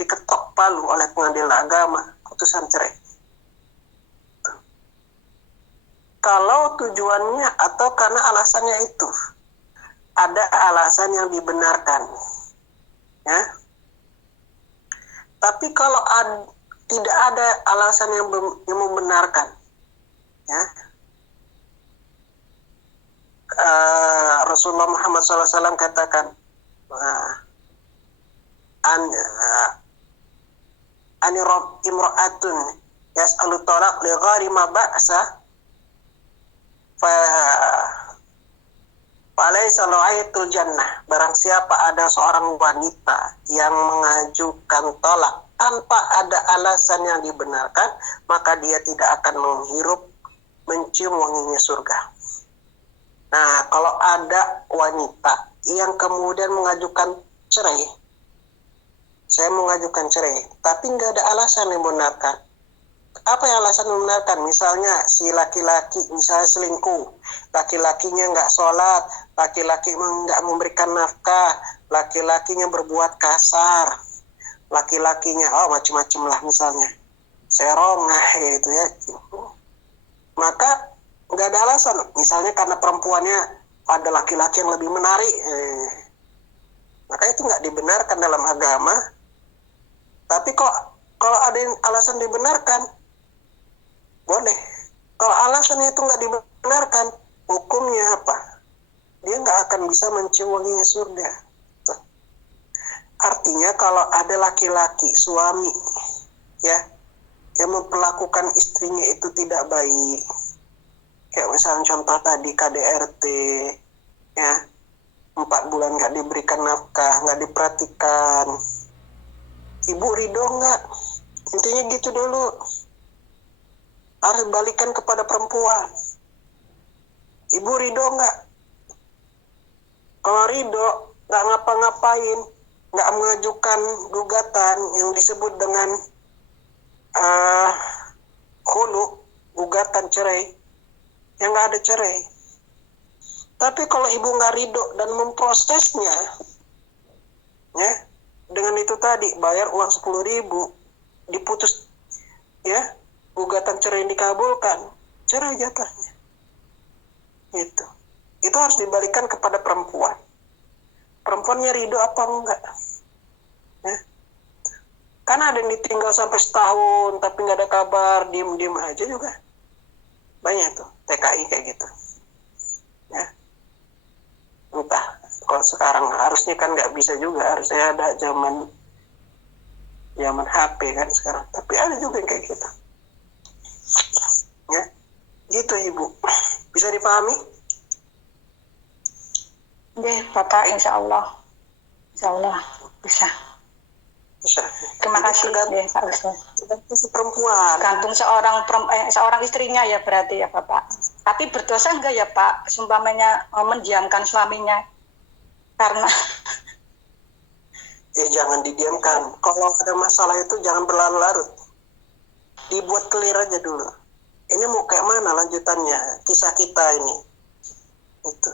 diketok palu oleh pengadilan agama, putusan cerai. Kalau tujuannya atau karena alasannya itu ada alasan yang dibenarkan, ya. Tapi kalau tidak ada alasan yang membenarkan, ya. Rasulullah Muhammad SAW katakan, anirab imra'atun yas'alu talaq li ghairi ma ba'sa falaysa la'itul jannah. Barang siapa ada seorang wanita yang mengajukan tolak tanpa ada alasan yang dibenarkan, maka dia tidak akan menghirup, mencium wanginya surga. Nah, kalau ada wanita yang kemudian mengajukan cerai, saya mengajukan cerai, tapi nggak ada alasan yang membenarkan. Apa yang alasan membenarkan? Misalnya si laki-laki misalnya selingkuh, laki-lakinya nggak sholat, laki-laki nggak memberikan nafkah, laki-lakinya berbuat kasar, laki-lakinya macam-macam lah misalnya, serongah gitu ya. Maka nggak ada alasan, misalnya karena perempuannya ada laki-laki yang lebih menarik, maka itu nggak dibenarkan dalam agama. Tapi kok kalau ada alasan dibenarkan, boleh. Kalau alasannya itu nggak dibenarkan, hukumnya apa? Dia nggak akan bisa mencium wanginya surga. Artinya kalau ada laki-laki, suami, ya, yang memperlakukan istrinya itu tidak baik, kayak misalnya contoh tadi KDRT, ya, 4 bulan nggak diberikan nafkah, nggak diperhatikan, ibu ridho nggak? Intinya gitu dulu. Harus balikan kepada perempuan. Ibu ridho nggak? Kalau ridho, nggak ngapa-ngapain, nggak mengajukan gugatan yang disebut dengan khulu, gugatan cerai, yang nggak ada cerai. Tapi kalau ibu nggak ridho dan memprosesnya, ya, dengan itu tadi bayar uang 10.000, diputus, ya, gugatan cerai dikabulkan, cerai jatuhnya. Itu harus dibalikan kepada perempuan. Perempuannya ridho apa enggak? Ya. Karena ada yang ditinggal sampai setahun tapi nggak ada kabar, diem aja juga. Banyak tuh TKI kayak gitu. Ya. Entah, kalau sekarang harusnya kan nggak bisa juga, harusnya ada zaman HP kan sekarang. Tapi ada juga yang kayak gitu. Ya, gitu Ibu. Bisa dipahami? Ya, Bapak, insya Allah bisa. Terima kasih ya, Pak Ustaz. Perempuan. Gantung seorang istrinya ya berarti ya Bapak. Tapi berdosa enggak ya Pak, seumpamanya mendiamkan suaminya karena ya jangan didiamkan. Kalau ada masalah itu jangan berlarut-larut. Dibuat clear aja dulu. Ini mau kayak mana lanjutannya kisah kita ini? Itu.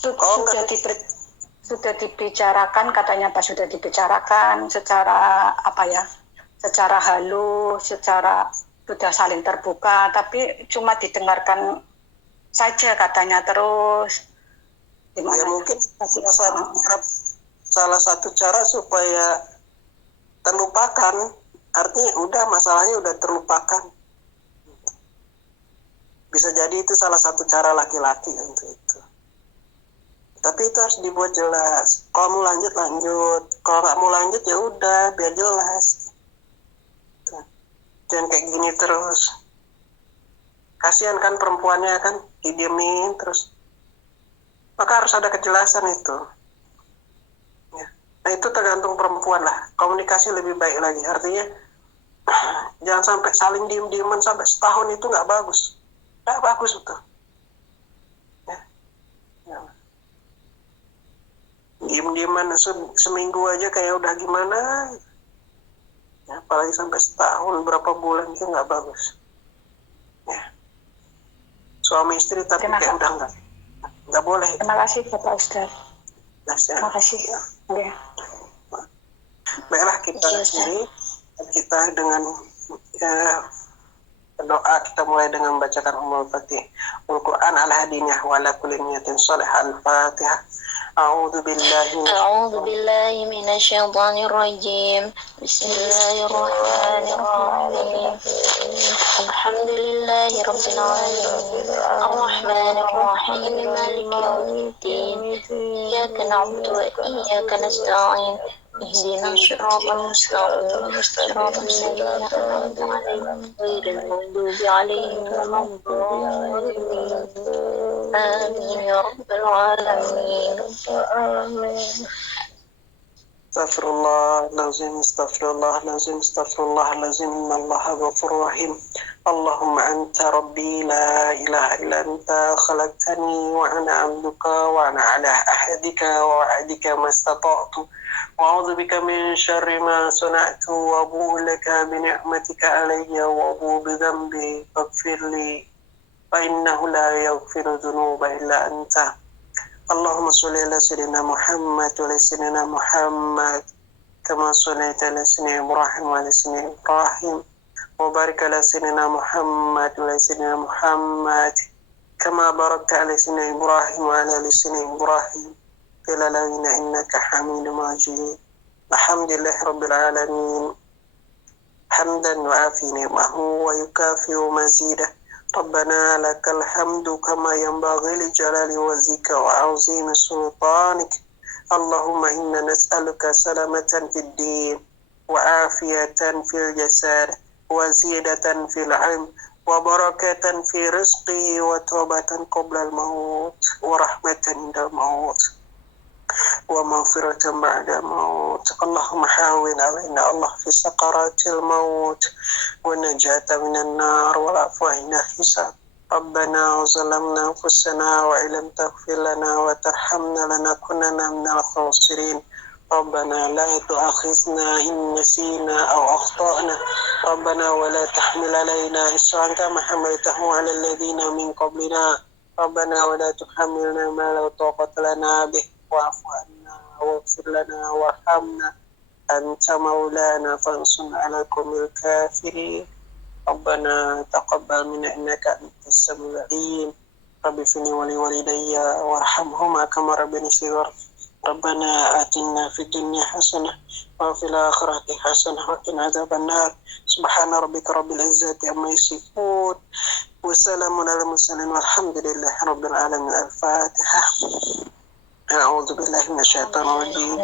Sudah dibicarakan, katanya Pak, sudah dibicarakan secara secara halus, sudah saling terbuka, tapi cuma didengarkan saja katanya terus. Gimana? Ya mungkin salah satu cara supaya terlupakan, artinya udah masalahnya udah terlupakan. Bisa jadi itu salah satu cara laki-laki untuk itu. Tapi itu harus dibuat jelas. Kalau mau lanjut, kalau nggak mau lanjut ya udah, biar jelas. Jangan kayak gini terus. Kasihan kan perempuannya kan, didiemin terus. Maka harus ada kejelasan itu. Ya. Nah itu tergantung perempuan lah. Komunikasi lebih baik lagi. Artinya jangan sampai saling diem-dieman sampai setahun, itu nggak bagus. Nggak bagus itu. Diem-dieman seminggu aja kayak udah gimana, ya, apalagi sampai setahun, berapa bulan, itu nggak bagus. Ya. Suami istri tapi kayak udah nggak boleh. Terima kasih Bapak Ustaz. Terima kasih. Ya. Baiklah kita dengan doa kita mulai dengan membacakan Ummul Fatih. Al-Quran al-Hadiniyah wa ala kulli niyatin salih al-Fatihah. أعوذ بالله من الشيطان الرجيم بسم الله الرحمن الرحيم الحمد لله رب العالمين الرحمن الرحيم مالك يوم الدين إياك نعبد وإياك نستعين اهدنا الصراط المستقيم صراط الذين أنعمت عليهم غير المغضوب عليهم ولا الضالين آمين يا رب العالمين آمين. استغفر الله العظيم استغفر الله العظيم إن الله غفور رحيم. اللهم أنت ربي لا إله إلا أنت خلقتني وأنا عبدك وأنا على عهدك ووعدك ما استطعت وأعوذ بك من شر ما صنعت وأبوء لك بنعمتك علي وأبوء بذنبي فاغفر لي فإنه لا يغفر الذنوب إلا أنت. اللهم صل على سيدنا محمد وعلى سيدنا محمد كما صليت على سيدنا إبراهيم وعلى سيدنا إبراهيم وبارك على سيدنا محمد وعلى سيدنا محمد كما باركت على سيدنا إبراهيم وعلى آل سيدنا إبراهيم في العالمين إنك حميد مجيد. الحمد لله رب العالمين حمدا وعافي نعمه ويكافئ مزيده. ربنا لك الحمد كما ينبغي لجلال وجهك وعظيم سلطانك. اللهم إنا نسألك سلامة في الدين وعافية في الجسد وزيادة في العلم وبركة في رزقه وتوبة قبل الموت ورحمة عند الموت. ومغفرة بعد الموت. اللهم حاول علينا الله في سقرات الموت والنجاة من النار والعفو عند الحساب. ربنا ظلمنا أنفسنا وإن لم تغفر لنا وترحمنا لنكونن من الخاسرين. ربنا لا تؤاخذنا إن نسينا أو أخطأنا. ربنا ولا تحمل علينا إصرا كما حملته على الذين من قبلنا. ربنا ولا تحملنا ما لا طاقة لنا به واعف عنا واغفر لنا وارحمنا أنت مولانا فانصرنا على القوم الكافرين. ربنا تقبل منا إنك أنت السميع العليم. رب اغفر لي ولوالدي وارحمهما كما ربياني صغيرا. ربنا آتنا في الدنيا حسنة وفي الآخرة حسنة وقنا عذاب النار. سبحان ربك رب العزة عما يصفون وسلام على المرسلين والحمد لله رب العالمين. الفاتحة. أعوذ بالله من الشيطان الرجيم.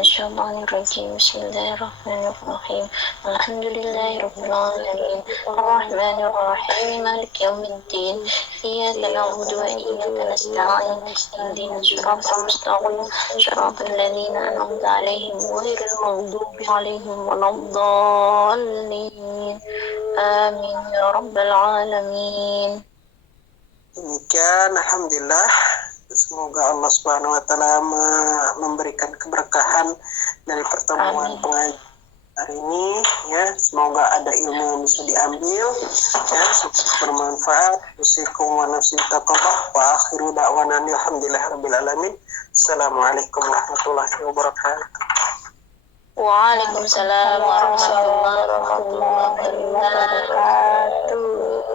بسم الله الرحمن الرحيم. الحمد لله رب العالمين الرحمن الرحيم مالك يوم الدين إياك نعبد وإياك نستعين اهدنا الصراط المستقيم صراط الذين أنعمت عليهم غير المغضوب عليهم ولا الضالين آمين يا رب العالمين. Demikian, alhamdulillah. Semoga Allah Subhanahu wa taala memberikan keberkahan dari pertemuan pengajian hari ini ya. Semoga ada ilmu yang bisa diambil ya, bermanfaat. Usikum wa nafsi taqabah wa akhiru da'wana alhamdulillahirabbil alamin. Assalamualaikum warahmatullahi wabarakatuh. Waalaikumsalam warahmatullahi wabarakatuh.